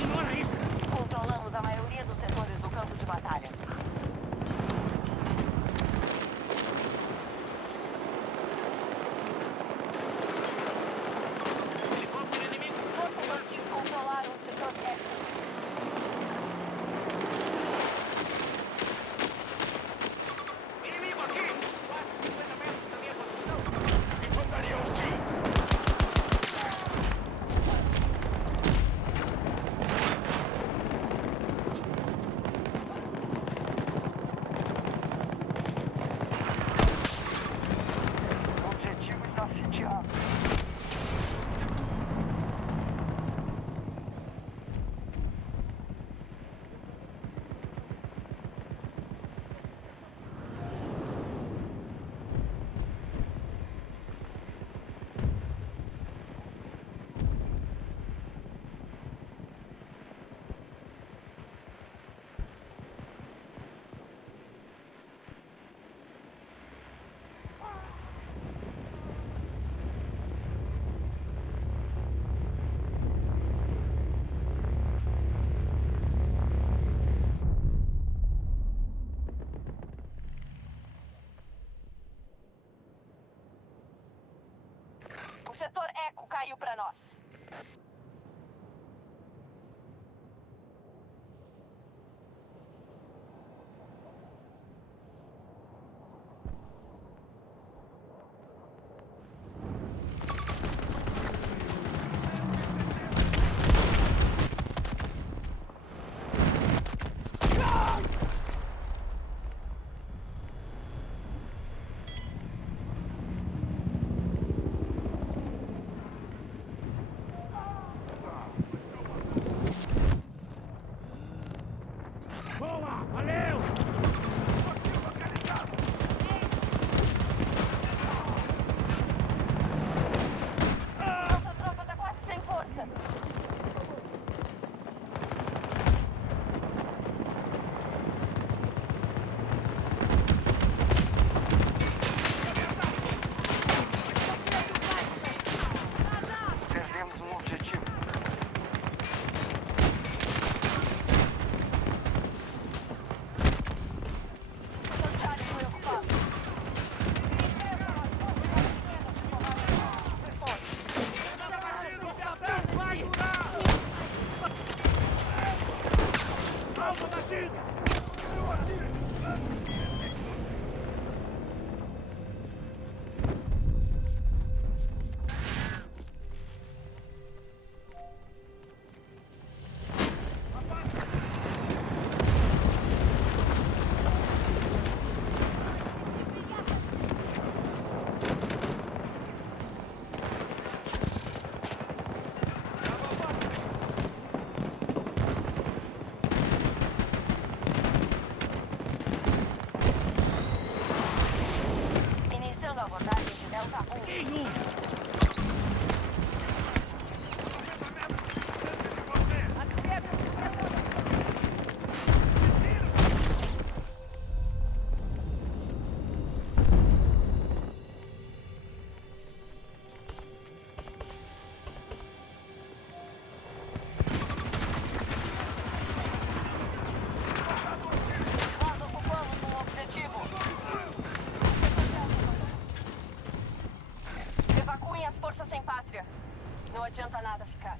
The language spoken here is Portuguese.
Ignora isso! Controlamos a maioria dos setores do campo de batalha. Helicóptero inimigo! Forças hostis controlaram o setor F. Inimigo aqui! Quase 50 metros da minha posição! Infantaria hostil! O objetivo está sitiado. O setor Eco caiu para nós. Boa! Valeu! Hostil localizado! Nossa tropa tá quase sem força. Perdemos um objetivo. O setor Charlie foi ocupado. Vai durar! Salva da China! Iniciando a abordagem de Delta 1. Nenhum! Nós ocupamos um objetivo. Evacuem as forças sem pátria. Não adianta nada ficar.